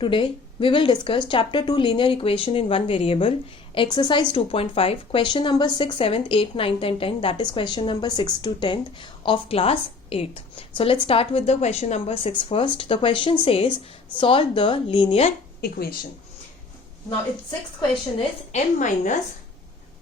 Today, we will discuss Chapter 2 Linear Equation in One Variable, Exercise 2.5, question number 6, 7th, 8th, 9th and 10th, that is question number 6 to 10th of class 8th. So let's start with the question number 6 first. The question says, solve the linear equation. Now its sixth question is m minus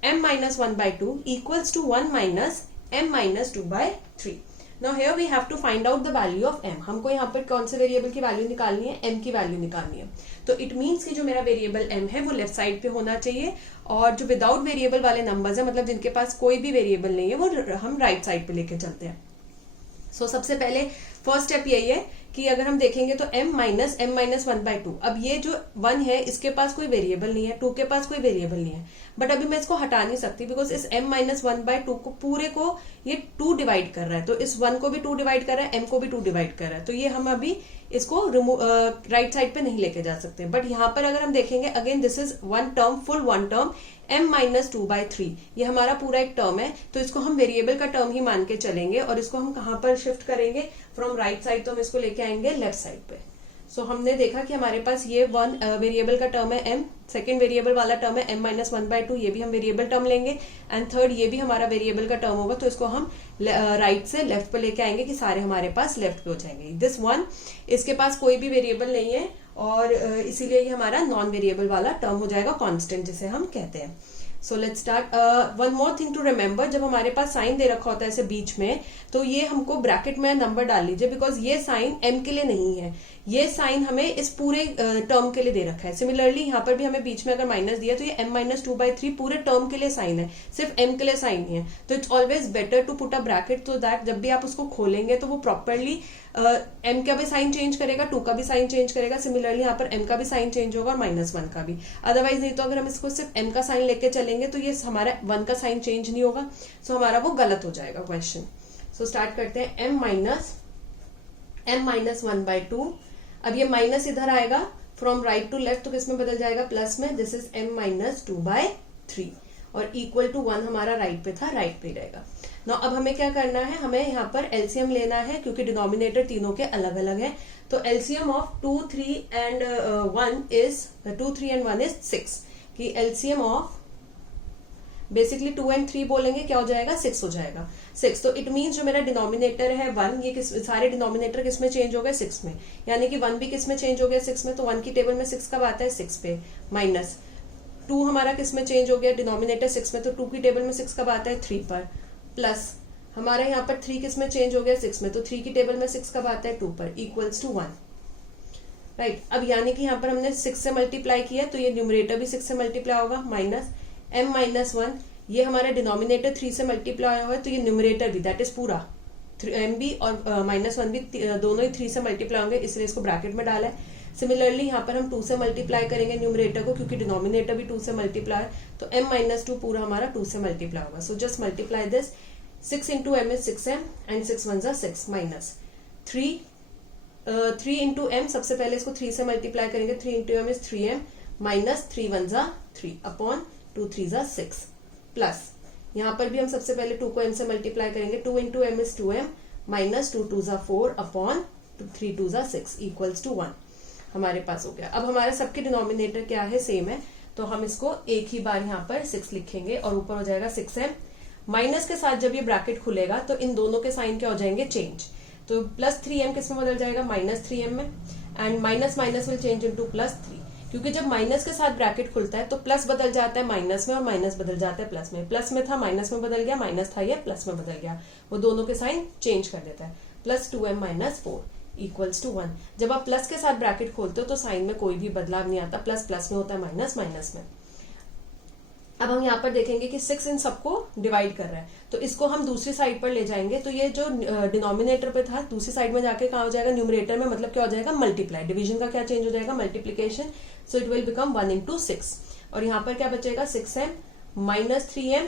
1 by 2 equals to 1 minus m minus 2 by 3. Now here we have to find out the value of m. हमको यहाँ पर कौन से variable की value निकालनी है, m की value निकालनी है. तो इट मीन्स कि जो मेरा वेरिएबल m है वो लेफ्ट साइड पे होना चाहिए और जो विदाउट वेरिएबल वाले नंबर्स है, मतलब जिनके पास कोई भी वेरिएबल नहीं है, वो हम राइट साइड पे लेके चलते हैं. सो सबसे पहले फर्स्ट स्टेप यही है कि अगर हम देखेंगे तो m माइनस 1 बाय 2. अब ये जो 1 है इसके पास कोई वेरिएबल नहीं है, 2 के पास कोई वेरिएबल नहीं है, बट अभी मैं इसको हटा नहीं सकती बिकॉज इस m माइनस 1 बाय 2 को पूरे को ये 2 डिवाइड कर रहा है. तो इस 1 को भी 2 डिवाइड कर रहा है, m को भी 2 डिवाइड कर रहा है. तो ये हम अभी इसको राइट साइड पे नहीं लेके जा सकते. बट यहाँ पर अगर हम देखेंगे again this is one term, full one term, m minus 2 by 3. ये हमारा पूरा एक टर्म है, तो इसको हम वेरिएबल का टर्म ही मान के चलेंगे और इसको हम कहाँ पर शिफ्ट करेंगे फ्रॉम राइट साइड. तो हम इसको लेके आएंगे लेफ्ट साइड पे. सो हमने देखा कि हमारे पास ये वन वेरिएबल का टर्म है m, सेकेंड वेरिएबल वाला टर्म है m माइनस 1 बाय 2, ये भी हम वेरिएबल टर्म लेंगे, एंड थर्ड ये भी हमारा वेरिएबल का टर्म होगा. तो इसको हम राइट से लेफ्ट पे लेके आएंगे कि सारे हमारे पास लेफ्ट पे हो जाएंगे. दिस वन, इसके पास कोई भी वेरिएबल नहीं है और इसीलिए ये हमारा नॉन वेरिएबल वाला टर्म हो जाएगा, कॉन्स्टेंट जिसे हम कहते हैं. So let's start. One more thing to remember, जब हमारे पास साइन दे रखा होता है ऐसे बीच में, तो ये हमको ब्रैकेट में नंबर डाल लीजिए बिकॉज ये साइन m के लिए नहीं है, ये साइन हमें इस पूरे टर्म के लिए दे रखा है. सिमिलरली यहाँ पर भी हमें बीच में अगर माइनस दिया तो ये m माइनस 2 बाई 3 पूरे टर्म के लिए साइन है, सिर्फ m के लिए साइन नहीं है. तो it's always better to put a bracket so that जब भी आप उसको खोलेंगे तो वो प्रॉपरली m का भी साइन चेंज करेगा, 2 का भी साइन चेंज करेगा. सिमिलरली यहाँ पर m का भी साइन चेंज होगा और माइनस 1 का भी. अदरवाइज नहीं तो अगर हम इसको सिर्फ m का साइन लेके चलेंगे तो ये हमारा 1 का साइन चेंज नहीं होगा. सो हमारा वो गलत हो जाएगा क्वेश्चन. सो स्टार्ट करते हैं. m minus 1 by 2. अब ये माइनस इधर आएगा फ्रॉम राइट टू लेफ्ट, तो किसमें बदल जाएगा, प्लस में. This is m minus 2 by 3 और इक्वल टू 1 हमारा राइट पे था, राइट पे रहेगा. नाउ अब हमें क्या करना है, हमें यहाँ पर एलसीएम लेना है क्योंकि डिनोमिनेटर तीनों के अलग अलग है. तो एलसीएम ऑफ 2, 3 एंड 1 इज 6. कि एलसीएम ऑफ बेसिकली 2 एंड 3 बोलेंगे क्या हो जाएगा, 6 हो जाएगा. 6. तो इट मीन्स जो मेरा डिनोमिनेटर है 1, ये सारे डिनोमिनेटर किस में चेंज हो गए, 6 में. यानी कि 1 भी किस में चेंज हो गया, 6 में. तो 1 की टेबल में 6 कब आता है, 6 पे. माइनस 2 हमारा किस में चेंज हो गया, डिनोमिनेटर 6 में, तो 2 की टेबल में 6 कब आता है, 3 पर. प्लस हमारे यहाँ पर 3 किस में चेंज हो गया, 6 में, तो 3 की टेबल में 6 कब आता है, 2 पर. Equals to 1. राइट. अब यानी कि यहाँ पर हमने 6 से मल्टीप्लाई किया तो ये न्यूमरेटर भी 6 से मल्टीप्लाई होगा. माइनस m माइनस 1, ये हमारा डिनोमिनेटर 3 से मल्टीप्लाई हुआ है तो ये न्यूमरेटर भी, दैट इज पूरा m भी और माइनस 1 भी दोनों ही 3 से मल्टीप्लाई होंगे, इसलिए इसको ब्रैकेट में डाला है. सिमिलरली यहाँ पर हम 2 से मल्टीप्लाई करेंगे न्यूमरेटर को क्योंकि डिनोमिनेटर भी 2 से मल्टीप्लाई है. तो m माइनस 2 पूरा हमारा 2 से मल्टीप्लाई होगा. So just multiply this. 6 into m is 6m and 6 1 6 minus 3 into m. सबसे पहले इसको 3 से मल्टीप्लाई करेंगे. 3 into m is 3m minus 3 1 3 upon 2 3 6 plus यहाँ पर भी हम सबसे पहले 2 को m से मल्टीप्लाई करेंगे. 2 into m is 2m minus 2 2 4 upon 3 2 6 equals to 1 हमारे पास हो गया. अब हमारे सबके डिनोमिनेटर क्या है, सेम है, तो हम इसको एक ही बार यहाँ पर 6 लिखेंगे और ऊपर हो जाएगा 6m. माइनस के साथ जब ये ब्रैकेट खुलेगा तो इन दोनों के साइन क्या हो जाएंगे, चेंज. तो प्लस 3m किसमें बदल जाएगा, माइनस 3m में, and minus minus will change into plus 3 क्योंकि जब माइनस के साथ ब्रैकेट खुलता है तो प्लस बदल जाता है माइनस में और माइनस बदल जाता है प्लस में. प्लस में था माइनस में बदल गया, माइनस था ये प्लस में बदल गया, वो दोनों के साइन चेंज कर देता है. Plus 2m minus 4 equals to 1. जब आप प्लस के साथ ब्रैकेट खोलते हो तो साइन में कोई भी बदलाव नहीं आता, प्लस प्लस में होता है, माइनस माइनस में. अब हम यहाँ पर देखेंगे कि 6 इन सबको डिवाइड कर रहा है, तो इसको हम दूसरी साइड पर ले जाएंगे. तो ये जो डिनोमिनेटर पे था दूसरी साइड में जाके कहाँ हो जाएगा, न्यूमरेटर में, मतलब क्या हो जाएगा, मल्टीप्लाई. डिवीजन का क्या चेंज हो जाएगा, multiplication. So it will become 1 into 6 और यहाँ पर क्या बचेगा, 6m minus 3m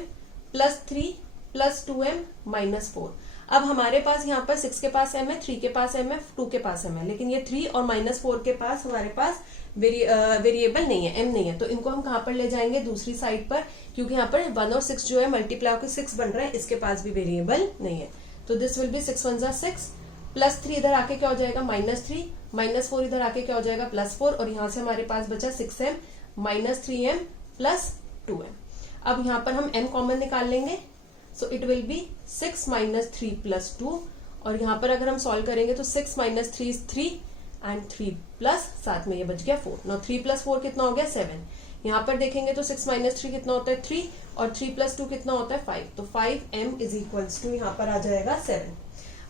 plus 3 plus 2m minus 4. अब हमारे पास यहाँ पर 6 के पास m है, 3 के पास m है, 2 के पास m है, लेकिन ये 3 और माइनस 4 के पास हमारे पास वेरिएबल नहीं है, m नहीं है. तो इनको हम कहाँ पर ले जाएंगे, दूसरी साइड पर, क्योंकि यहाँ पर 1 और 6 जो है मल्टीप्लाई होकर 6 बन रहा है, इसके पास भी वेरिएबल नहीं है. तो दिस विल बी 6 1 6 प्लस 3 इधर आके क्या हो जाएगा, माइनस 3 -4 इधर आके क्या हो जाएगा +4, और यहाँ से हमारे पास बचा 6m - 3m + 2m। अब यहाँ पर हम m कॉमन निकाल लेंगे, सो इट विल बी 6 - 3 + 2, और यहाँ पर अगर हम सॉल्व करेंगे तो 6 - 3 is 3 एंड 3 प्लस साथ में ये बच गया 4। नाउ 3 + 4 कितना हो गया 7। यहाँ पर देखेंगे तो 6 - 3 कितना होता है 3, और 3 + 2 कितना होता है 5, तो 5m = यहाँ पर आ जाएगा 7।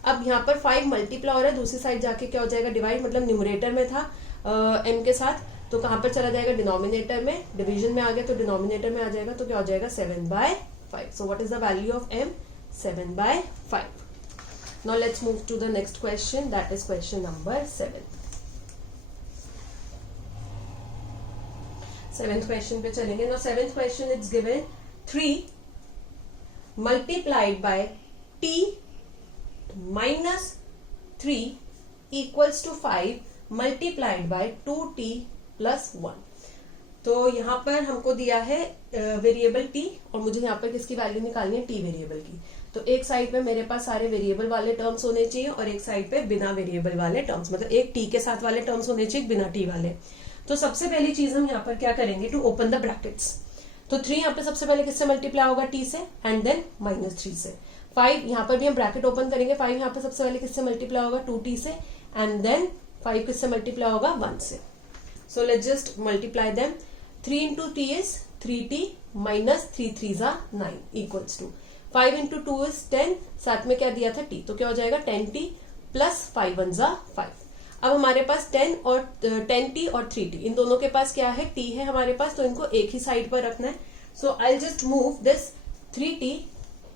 अब यहाँ पर 5 मल्टीप्लाई हो रहा है, दूसरी साइड जाके क्या हो जाएगा डिवाइड, मतलब न्यूमरेटर में था m के साथ, तो कहाँ पर चला जाएगा डिनोमिनेटर में, डिवीजन में आ गया तो डिनोमिनेटर में आ जाएगा, तो क्या हो जाएगा 7/5। सो what is the value of m? 7/5। Now let's move to the next question, that is question number 7. 7th question पे चलेंगे। Now 7th question it's given 3 multiplied by t - 3 equals to 5 multiplied by 2t plus 1। तो यहाँ पर हमको दिया है variable t, और मुझे यहाँ पर किसकी वैल्यू निकालनी है, t वेरिएबल की। तो एक साइड पे मेरे पास सारे वेरिएबल वाले टर्म्स होने चाहिए, और एक साइड पे बिना वेरिएबल वाले टर्म्स, मतलब एक t के साथ वाले टर्म्स होने चाहिए, बिना t वाले। तो सबसे पहली चीज हम यहाँ पर क्या करेंगे, टू ओपन द ब्रैकेट्स। तो 3 यहाँ पे सबसे पहले किससे मल्टीप्लाई होगा, t से, एंड देन -3 से। 5 यहाँ पर भी हम ब्रैकेट ओपन करेंगे, 5 यहाँ पर सबसे पहले किससे मल्टीप्लाई होगा 2t से, एंड देन 5 किससे मल्टीप्लाई होगा 1 से। So let's just multiply them. 3 into t is 3t minus 3 3s are 9 equals to 5 into 2 is 10, साथ में क्या दिया था t, तो क्या हो जाएगा 10t plus 5 1s are 5। अब हमारे पास 10t और 3t, इन दोनों के पास क्या है, t है हमारे पास, तो इनको एक ही साइड पर रखना है। So I will just move this 3t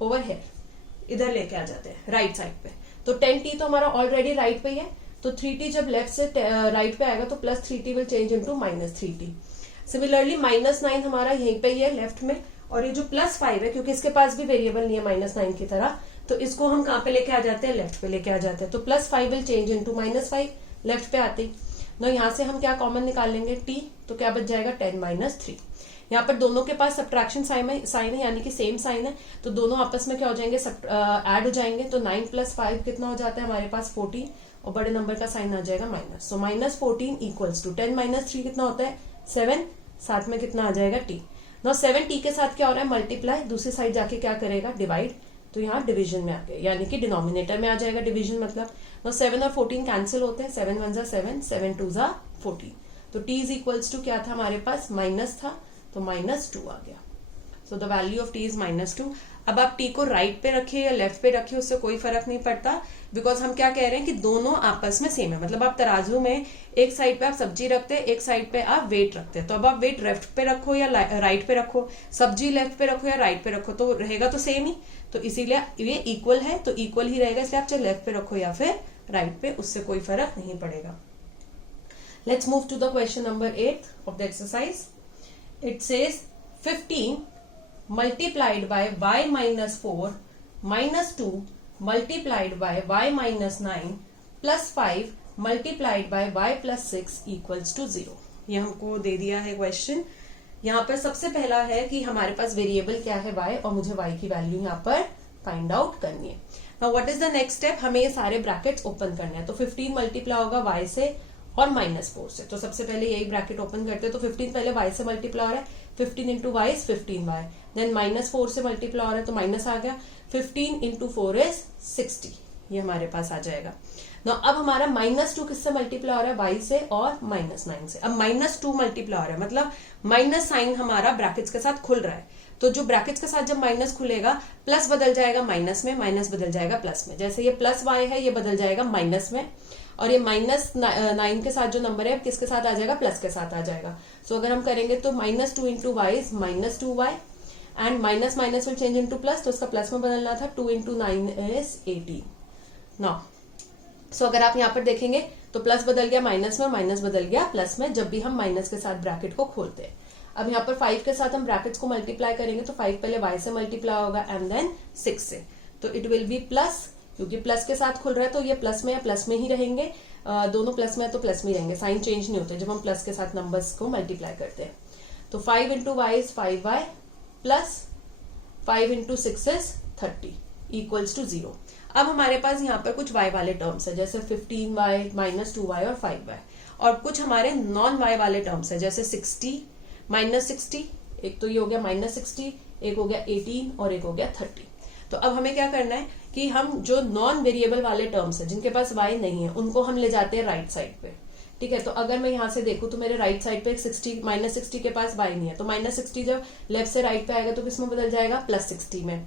over here, इधर लेके आ जाते हैं राइट साइड पे। तो 10t तो हमारा ऑलरेडी राइट पे ही है, तो 3t जब लेफ्ट से राइट पे आएगा तो +3t will change into -3t। Similarly -9 हमारा यहीं पे ही है लेफ्ट में, और ये जो +5 है, क्योंकि इसके पास भी वेरिएबल नहीं है -9 की तरह, तो इसको हम कहाँ पे लेके आ जाते हैं, लेफ्ट पे लेके आ जाते हैं। तो +5 विल चेंज इनटू -5 लेफ्ट पे आते ही। ना यहाँ से हम क्या कॉमन निकाल लेंगे t, तो क्या बच जाएगा 10 - 3। यहाँ पर दोनों के पास सब्ट्रैक्शन साइन है, यानी कि सेम साइन है, तो दोनों आपस में क्या हो जाएंगे, ऐड हो जाएंगे। तो 9 + 5 कितना हो जाता है हमारे पास 14, और बड़े नंबर का साइन आ जाएगा माइनस। सो -14 इक्वल्स टू 10 - 3 कितना होता है 7, साथ में कितना आ जाएगा t। नाउ 7t के साथ क्या हो रहा है मल्टीप्लाई, दूसरी साइड जाके क्या करेगा डिवाइड, तो यहाँ डिवीजन में आ गया, यानी कि डिनोमिनेटर में आ जाएगा डिवीजन, मतलब नाउ 7 और 14 कैंसिल होते हैं, 7 1s are 7, 7 2s are 14। तो t इज इक्वल्स टू क्या था हमारे पास, माइनस था, तो -2 आ गया। So the value of t is -2। अब आप t को राइट पे रखिए या लेफ्ट पे रखिए, उससे कोई फर्क नहीं पड़ता, बिकॉज हम क्या कह रहे हैं कि दोनों आपस में सेम है। मतलब आप तराजू में एक साइड पे आप सब्जी रखते हैं, एक साइड पे आप वेट रखते हैं, तो अब आप वेट लेफ्ट पे रखो या राइट पे रखो, सब्जी लेफ्ट पे रखो या राइट पे रखो, तो रहेगा तो सेम ही। तो इसीलिए ये इक्वल है, तो इक्वल ही रहेगा, इसलिए आप चाहे लेफ्ट पे रखो या फिर राइट पे, उससे कोई फर्क नहीं पड़ेगा। Let's move to the question number 8 of the exercise. It says 15 multiplied by y - 4 - 2 multiplied by y - 9 plus 5 multiplied by y + 6 equals to 0। ये हमको दे दिया है क्वेश्चन। यहाँ पर सबसे पहला है कि हमारे पास वेरिएबल क्या है y, और मुझे y की वैल्यू यहाँ पर फाइंड आउट करनी है। Now what is the next step, हमें ये सारे ब्रैकेट्स ओपन करने हैं। तो 15 मल्टीप्लाई होगा y से और -4 से, तो सबसे पहले यही ब्रैकेट ओपन करते हैं। तो 15 पहले y से मल्टीप्लाई हो रहा है, 15 into y is 15y, then -4 से मल्टीप्लाई हो रहा है तो माइनस आ गया, 15 into 4 is 60, ये हमारे पास आ जाएगा। ना अब हमारा -2 किससे मल्टीप्लाई हो रहा है, y से और -9 से। अब -2 मल्टीप्लाई हो रहा है, मतलब माइनस साइन हमारा ब्रैकेट्स के साथ खुल रहा है, तो जो ब्रैकेट्स के साथ जब माइनस खुलेगा, प्लस बदल जाएगा माइनस में, माइनस बदल जाएगा प्लस में। जैसे ये +y है, ये बदल जाएगा माइनस में, और ये -9 के साथ जो नंबर है किसके साथ आ जाएगा, प्लस के साथ आ जाएगा। सो अगर हम करेंगे तो -2 into y is -2y, and minus minus will change into plus, तो उसका प्लस में बदलना था। 2 into 9 is 18। नाउ सो अगर आप यहाँ पर देखेंगे तो प्लस बदल गया माइनस में, माइनस बदल गया प्लस में, जब भी हम माइनस के साथ ब्रैकेट को खोलते हैं। अब यहाँ पर 5 के साथ हम ब्रैकेट्स को मल्टीप्लाई करेंगे, तो 5 पहले y से मल्टीप्लाई होगा एंड देन 6 से, तो इट विल बी प्लस, क्योंकि प्लस के साथ खुल रहा है तो ये प्लस में या प्लस में ही रहेंगे, दोनों प्लस में है तो प्लस में ही रहेंगे, साइन चेंज नहीं होते जब हम प्लस के साथ नंबर्स को मल्टीप्लाई करते हैं। तो 5 into y is 5y plus 5 into 6 is 30 equals to 0। अब हमारे पास यहाँ पर कुछ y वाले टर्म्स है, जैसे 15y -2y और 5y, और कुछ हमारे नॉन y वाले टर्म्स है, जैसे 60 -60, एक तो ये हो गया -60, एक हो गया 18 और एक हो गया 30। तो अब हमें क्या करना है कि हम जो नॉन वेरिएबल वाले टर्म्स है, जिनके पास y नहीं है, उनको हम ले जाते हैं राइट साइड पे। ठीक है, तो अगर मैं यहाँ से देखूं तो मेरे राइट साइड पे 60 -60 के पास y नहीं है, तो -60 जब लेफ्ट से राइट पे आएगा तो किसमें बदल जाएगा, +60 में।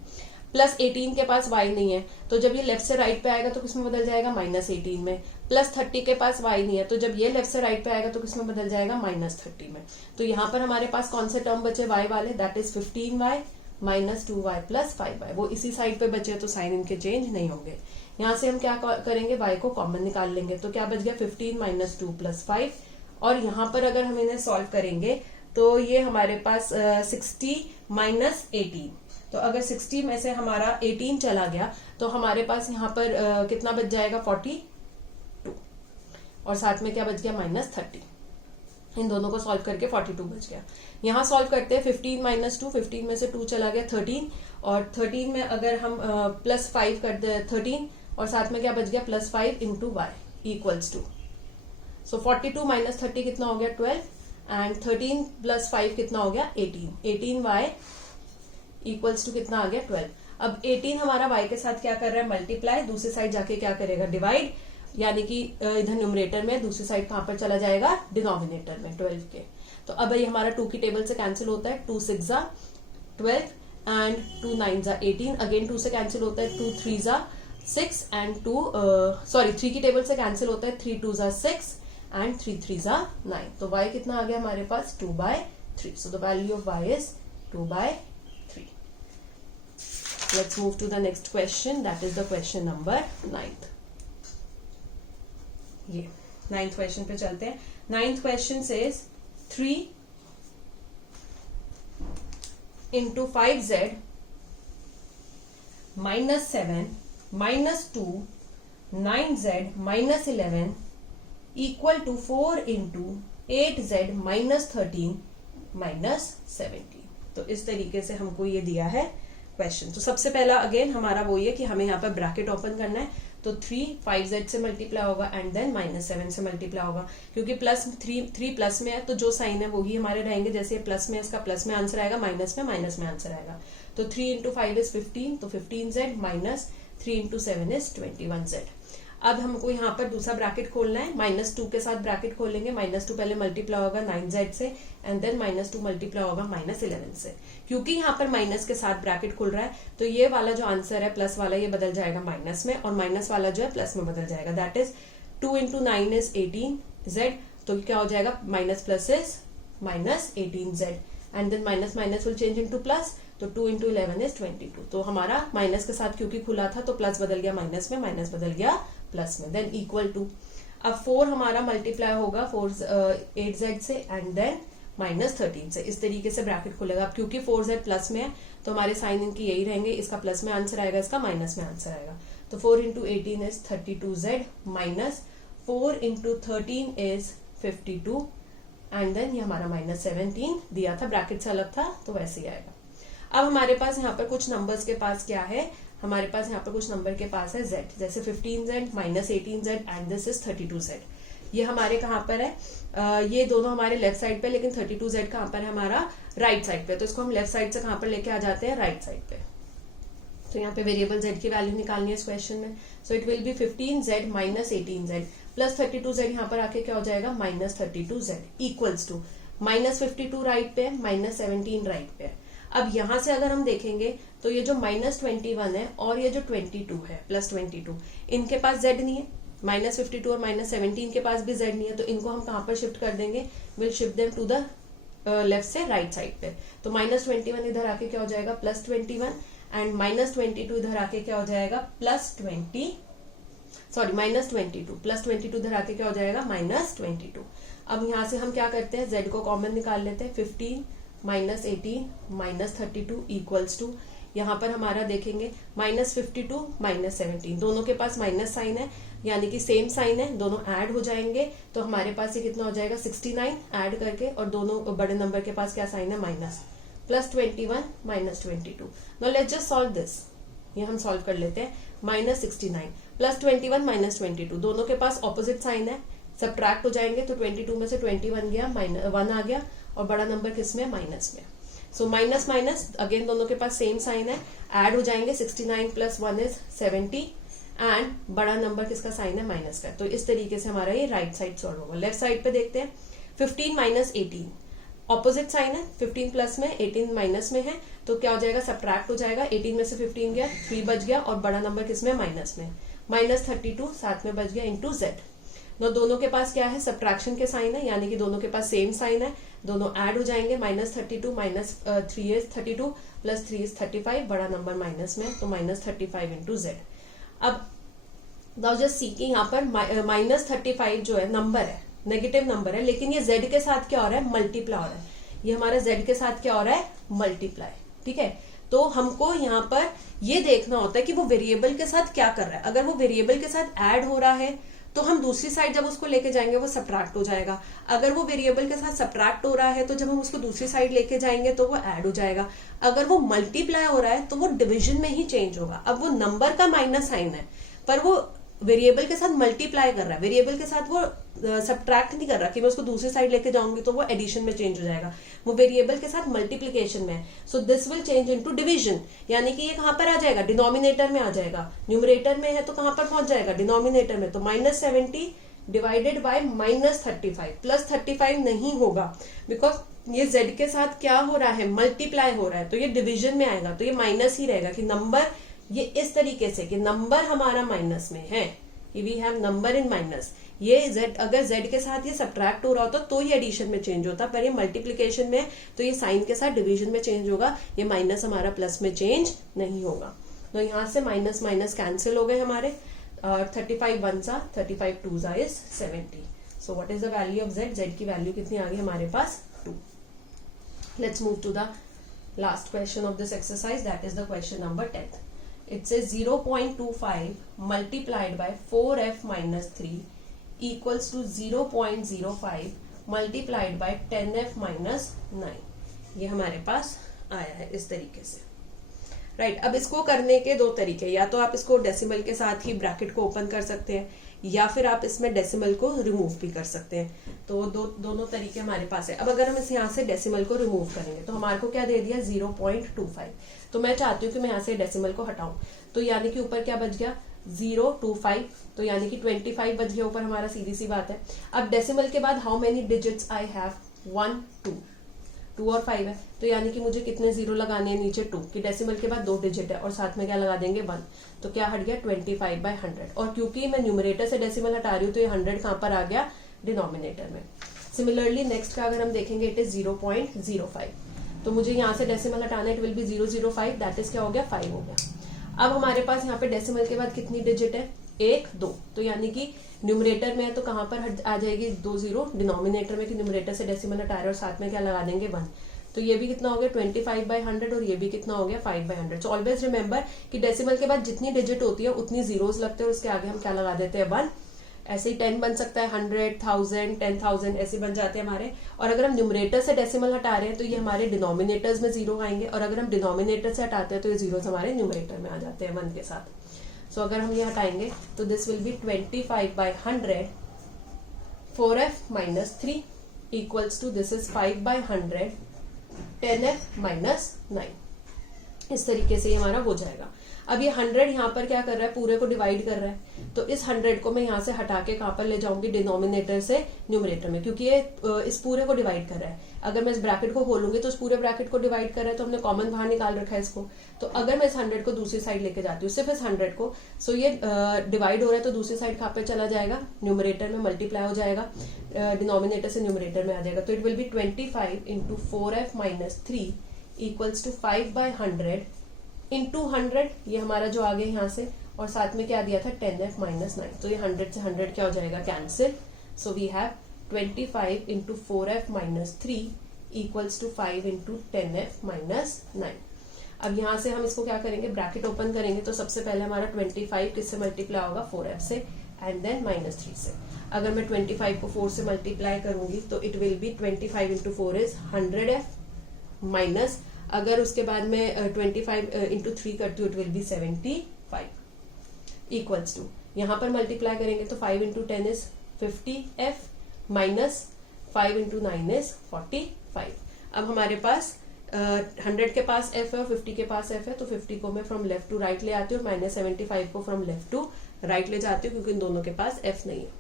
+18 के पास y नहीं है, तो जब ये लेफ्ट से राइट पे आएगा तो किसमें बदल जाएगा, -18 में। +30 के पास y नहीं है, तो जब ये लेफ्ट से राइट पे आएगा तो किसमें बदल जाएगा, -30 में। तो यहाँ पर हमारे पास कौन से टर्म बचे y वाले, that is 15y -2y + 5y, वो इसी साइड पे बचे, तो साइन इनके चेंज नहीं होंगे। यहाँ से हम क्या करेंगे, y को कॉमन निकाल लेंगे, तो क्या बच गया 15 - 2 + 5, और यहाँ पर अगर हम इन्हें सॉल्व करेंगे तो ये हमारे पास 60 - 18, तो अगर 60 में से हमारा 18 चला गया तो हमारे पास यहाँ पर कितना बच जाएगा, 42, और साथ में क्या बच गया, -30। इन दोनों को सॉल्व करके 42 बच गया। यहाँ सॉल्व करते हैं 15 - 2, 15 में से 2 चला गया 13, और 13 में अगर हम +5 कर दे 13, और साथ में क्या बच गया, +5 × y = 2। सो 42 - 30 कितना हो गया, 12, एंड 13 + 5 कितना हो गया, 18। 18y = कितना आ गया, 12। अब 18 हमारा y के साथ क्या कर रहा है, मल्टीप्लाई, दूसरी साइड जाके क्या करेगा, डिवाइड, यानी कि इधर न्यूमरेटर में, दूसरी साइड कहां पर चला जाएगा, डिनोमिनेटर में 12 के। तो अब ये हमारा 2 की टेबल से कैंसिल होता है, 2 6 ज़ा 12 एंड 2 9 ज़ा 18, अगेन 2 से कैंसिल होता है, 2 3 ज़ा 6 एंड 3 की टेबल से कैंसिल होता है, 3 2 ज़ा 6 एंड 3 3 ज़ा 9। तो y कितना आ गया हमारे पास, 2/3। So the value of y is 2/3। Let's move to the next question, that is the question number 9th. ये 9th question पे चलते हैं। 9th question says 3 × 5z -7 -2 9z -11 = 4 × 8z -13 -17। तो इस तरीके से हमको ये दिया है क्वेश्चन। तो सबसे पहला अगेन हमारा वो ये कि हमें यहाँ पर ब्रैकेट ओपन करना है, तो 3 5z से मल्टीप्लाई होगा एंड देन -7 से मल्टीप्लाई होगा, क्योंकि +3 प्लस में है तो जो साइन है वही हमारे रहेंगे, जैसे प्लस में इसका प्लस में आंसर आएगा, माइनस में आंसर आएगा। तो 3 × 5 इज 15, तो 15z माइनस 3 × 7 इज 21z। अब हमको यहाँ पर दूसरा ब्रैकेट खोलना है, -2 के साथ ब्रैकेट खोलेंगे, -2 पहले मल्टीप्लाई होगा 9z से एंड देन -2 मल्टीप्लाई होगा -11 से। क्योंकि यहाँ पर माइनस के साथ ब्रैकेट खुल रहा है तो ये वाला जो आंसर है प्लस वाला, ये बदल जाएगा माइनस में, और माइनस वाला जो है प्लस में बदल जाएगा, दैट इज 2 × 9 इज 18z। तो क्या हो जाएगा, minus plus is -18z and then minus minus will change into plus, तो 2 × 11 इज 22। तो हमारा माइनस के साथ क्योंकि खुला था तो प्लस बदल गया माइनस में, माइनस बदल गया प्लस में, देन = अब 4 हमारा मल्टीप्लाई होगा 8z से एंड देन -13 से। इस तरीके से ब्रैकेट खुलेगा। अब क्योंकि 4z प्लस में है तो हमारे साइन इनकी यही रहेंगे, इसका प्लस में आंसर आएगा, इसका माइनस में आंसर आएगा। तो 4 × 18 is 32z minus 4 × 13 is 52 and then ये हमारा -17 दिया था, ब्रैकेट से अलग था तो वैसे ही आएगा। अब हमारे पास यहाँ पर कुछ नंबर्स के पास क्या है, हमारे पास यहाँ पर कुछ नंबर के पास है z, जैसे 15z -18z and this is 32z। ये हमारे कहाँ पर है, ये दोनों हमारे लेफ्ट साइड पे, लेकिन 32z कहाँ पर है हमारा राइट साइड पे, तो इसको हम लेफ्ट साइड से कहाँ पर लेके आ जाते हैं, राइट साइड पे। तो यहाँ पे वेरिएबल z की वैल्यू निकालनी है इस क्वेश्चन में। So it will B 15z -18z plus 32z, यहाँ पर आके क्या हो जाएगा, -32z इक्वल्स टू -52 राइट पे है, -17 राइट पे है। अब यहाँ से अगर हम देखेंगे तो ये जो -21 है और ये जो 22 है +22, इनके पास z नहीं है, -52 और -17 के पास भी z नहीं है, तो इनको हम कहाँ पर शिफ्ट कर देंगे, will shift them to the left से राइट साइड पे। तो -21 इधर आके क्या हो जाएगा, +21 एंड -22 इधर आके क्या हो जाएगा, -22 +22 इधर आके क्या हो जाएगा, -22। अब यहाँ से हम क्या करते हैं, z को कॉमन निकाल लेते हैं, 15 -18 -32 इक्वल्स टू, यहाँ पर हमारा देखेंगे -52 -17, दोनों के पास माइनस साइन है, यानी कि सेम साइन है, दोनों ऐड हो जाएंगे, तो हमारे पास ये कितना हो जाएगा 69 ऐड करके, और दोनों बड़े नंबर के पास क्या साइन है, minus, +21 -22। Now let's just solve this, ये हम सॉल्व कर लेते हैं। माइनस 69 प्लस 21 माइनस 22, दोनों के पास ऑपोजिट साइन है, सब्ट्रैक्ट हो जाएंगे तो 22 में से 21 गया, वन आ गया और बड़ा नंबर किस में, माइनस में। सो माइनस माइनस अगेन दोनों के पास सेम साइन है, ऐड हो जाएंगे, 69 प्लस 1 इज 70 एंड बड़ा नंबर किसका साइन है, माइनस का। तो इस तरीके से हमारा ये राइट साइड सॉल्व होगा। लेफ्ट साइड पे देखते हैं, 15 माइनस 18 ऑपोजिट साइन है, 15 प्लस में 18 माइनस में है, तो क्या हो जाएगा, सब्ट्रैक्ट हो जाएगा, 18 में से 15 गया, 3 बच गया और बड़ा नंबर किसमें, माइनस में, माइनस 32 साथ में बच गया इंटू जेड। दोनों के पास क्या है, सब्ट्रैक्शन के साइन है, यानी कि दोनों के पास सेम साइन है, दोनों ऐड हो जाएंगे, minus 32 minus 3 is 32 plus 3 is 35, बड़ा नंबर माइनस में, तो माइनस 35 इंटू जेड। अब नाउ जस्ट सी कि यहाँ पर माइनस 35 जो है नंबर है, नेगेटिव नंबर है, लेकिन ये z के साथ क्या हो रहा है, मल्टीप्लाई हो रहा है। ये हमारा z के साथ क्या हो रहा है, मल्टीप्लाई। ठीक है, तो हमको यहाँ पर ये देखना होता है कि वो वेरिएबल के साथ क्या कर रहा है। अगर वो वेरिएबल के साथ ऐड हो रहा है तो हम दूसरी साइड जब उसको लेके जाएंगे वो सब्ट्रैक्ट हो जाएगा। अगर वो वेरिएबल के साथ सब्ट्रैक्ट हो रहा है तो जब हम उसको दूसरी साइड लेके जाएंगे तो वो ऐड हो जाएगा। अगर वो मल्टीप्लाई हो रहा है तो वो डिवीजन में ही चेंज होगा। अब वो नंबर का माइनस साइन है पर वो वेरिएबल के साथ मल्टीप्लाई कर रहा है, वेरिएबल के साथ वो सब्ट्रैक्ट नहीं कर रहा कि मैं उसको दूसरी साइड लेके जाऊंगी तो वो एडिशन में चेंज हो जाएगा। वो वेरिएबल के साथ मल्टीप्लिकेशन में है, so this will change into division, यानी कि ये कहां पर आ जाएगा, डिनोमिनेटर में आ जाएगा। न्यूमरेटर में है तो कहां पर पहुंच जाएगा, डिनोमिनेटर में। तो minus 70 divided by minus 35 plus 35 नहीं होगा, बिकॉज ये z के साथ क्या हो रहा है, मल्टीप्लाई हो रहा है, तो ये डिवीजन में आएगा, तो ये माइनस ही रहेगा कि नंबर ये इस तरीके से कि नंबर हमारा माइनस में है, we have number in minus. ये z अगर z के साथ ये सब्ट्रैक्ट हो रहा होता तो ये एडिशन में चेंज होता, पर ये मल्टीप्लिकेशन में तो ये साइन के साथ डिवीजन में चेंज होगा, ये माइनस हमारा प्लस में चेंज नहीं होगा। तो यहाँ से माइनस माइनस कैंसिल हो गए हमारे, 35 वन सा 35 टू सा is 70। So what is the value of z, z की वैल्यू कितनी आ गई हमारे पास, 2। Let's move to the last question of this exercise, that is the question number 10। It says 0.25 multiplied by 4f minus 3 equals to 0.05 multiplied by 10f minus 9। ये हमारे पास आया है इस तरीके से, राइट। अब इसको करने के दो तरीके, या तो आप इसको डेसिमल के साथ ही ब्रैकेट को ओपन कर सकते हैं या फिर आप इसमें डेसिमल को रिमूव भी कर सकते हैं। तो दोनों तरीके हमारे पास है। अब अगर हम इस यहाँ से डेसिमल को रिमूव करेंगे तो हमारे को क्या दे दिया, 0.25। तो मैं चाहती हूँ कि मैं यहाँ से डेसिमल को हटाऊं, तो यानी कि ऊपर क्या बच गया, 025, तो यानी कि 25 बच गया ऊपर हमारा, सीधी सी बात है। अब डेसिमल के बाद how many digits I have, 1 2 और 5 है, तो यानी कि मुझे कितने जीरो लगाने हैं, नीचे 2, कि डेसिमल के बाद 2 डिजिट है और साथ में क्या लगा देंगे, 1। तो क्या हट गया, 25/100। और क्योंकि मैं न्यूमरेटर से डेसिमल हटा रही हूँ तो ये 100 कहाँ पर आ गया, डिनोमिनेटर में। सिमिलरली नेक्स्ट का अगर हम देखेंगे, इट इज 0.05, तो मुझे यहाँ से डेसिमल हटाना, it will B 005, that is क्या हो गया, 5 हो गया। अब हमारे पास यहाँ पे डेसिमल के बाद कितनी डिजिट है, 1 2, तो यानी कि न्यूमरेटर में है तो कहां पर आ जाएगी, 2 0, डिनोमिनेटर में कि न्यूमरेटर से डेसिमल हटा रहे और साथ में क्या लगा देंगे, 1। तो ये भी कितना हो गया, 25/100, और ये भी कितना हो गया, 5/100। सो ऑलवेज रिमेंबर कि डेसिमल के बाद जितनी डिजिट होती है उतनी जीरोस लगते हैं और उसके आगे हम क्या लगा देते हैं, 1। ऐसे ही 10 बन सकता है, 100, 1000, 10,000 ऐसे बन जाते हैं हमारे। और अगर हम न्यूमरेटर से डेसिमल हटा रहे हैं तो ये हमारे डिनोमिनेटर्स में जीरो आएंगे, और अगर हम डिनोमिनेटर से हटाते हैं तो ये जीरोस हमारे न्यूमरेटर में आ जाते हैं 1 के साथ। सो अगर हम ये हटाएंगे तो this will be 25/100 4f minus 3 equals to this is 5/100 10f minus 9। इस तरीके से ये हमारा हो जाएगा। अब ये 100 यहाँ पर क्या कर रहा है, पूरे को डिवाइड कर रहा है, तो इस 100 को मैं यहाँ से हटा के कहाँ पर ले जाऊंगी, डिनोमिनेटर से न्यूमरेटर में, क्योंकि ये इस पूरे को डिवाइड कर रहा है। अगर मैं इस ब्रैकेट को खोलूंगी तो इस पूरे ब्रैकेट को डिवाइड कर रहा है, तो हमने कॉमन बाहर निकाल रखा है इसको। तो अगर मैं इस 100 को दूसरी साइड लेके जाती हूँ, सिर्फ इस 100 को, सो ये डिवाइड हो रहा है तो दूसरी साइड कहाँ पे चला जाएगा, न्यूमरेटर में मल्टीप्लाई हो जाएगा, डिनोमिनेटर से न्यूमरेटर में आ जाएगा। तो it will be 25 into 4f minus 3 equals to 5/100 into 100, ये हमारा जो आ गया यहाँ से, और साथ में क्या दिया था, 10f minus 9। तो ये 100 से 100 क्या हो जाएगा, cancel. So we have 25 into 4f minus 3 equals to 5 into 10f minus 9। अब यहाँ से हम इसको क्या करेंगे, ब्रैकेट ओपन करेंगे, तो सबसे पहले हमारा 25 किससे मल्टीप्लाई होगा, 4f से, एंड देन -3 से। अगर मैं 25 को 4 से मल्टीप्लाई करूंगी तो it will be 25 into 4 is 100f minus, अगर उसके बाद में 25 into 3 करती हूँ, it will be 75। Equals to, यहाँ पर मल्टीप्लाई करेंगे तो 5 into 10 is 50f minus 5 into 9 is 45। अब हमारे पास 100 के पास f है और 50 के पास f है, तो 50 को मैं फ्रॉम लेफ्ट टू राइट ले आती हूँ, माइनस 75 को फ्रॉम लेफ्ट टू राइट ले जाती हूँ, क्योंकि इन दोनों के पास f नहीं है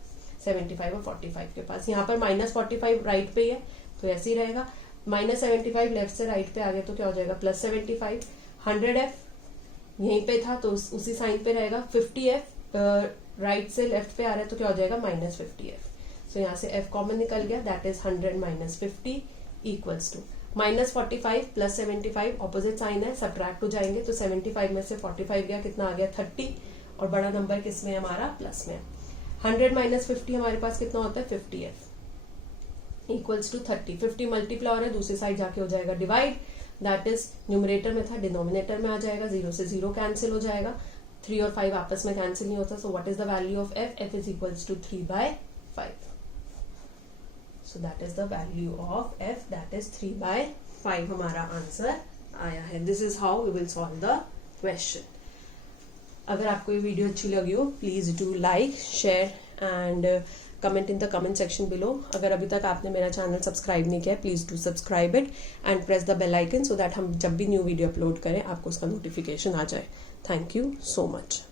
75 और 45 के पास। यहाँ पर माइनस 45 राइट पे ही है तो ऐसे ही रहेगा, माइनस 75 लेफ्ट से राइट पे आ गया तो क्या हो जाएगा प्लस 75। 100f यहीं पे था तो उसी साइन पे रहेगा, 50f राइट से लेफ्ट पे आ रहा है तो क्या हो जाएगा माइनस 50f। सो यहाँ से f कॉमन निकल गया, that is 100 minus 50 equals to minus 45 plus 75, opposite sign है, सब्ट्रैक्ट हो जाएंगे तो 75 में से 45 गया, कितना आ गया 30, और बड़ा नंबर किस में हमारा प्लस में। 100 माइनस 50 हमारे पास कितना होता है 50f इक्वल्स टू 30। 50 मल्टीप्लाई हो रहा है, दूसरी साइड जाके हो जाएगा डिवाइड, दैट इज न्यूमरेटर में था डिनोमिनेटर में आ जाएगा, 0 से 0 कैंसिल हो जाएगा, 3 और 5 आपस में कैंसिल नहीं होता, so what is the value of f? f is equals to 3/5। So that is the value of f, that is 3/5 हमारा आंसर आया है। This is how we will solve the question. अगर आपको ये वीडियो अच्छी लगी हो please do like, share and comment in the comment section below. अगर अभी तक आपने मेरा चैनल सब्सक्राइब नहीं किया please do subscribe it and press the bell icon so that हम जब भी न्यू वीडियो अपलोड करें आपको उसका नोटिफिकेशन आ जाए। Thank you so much.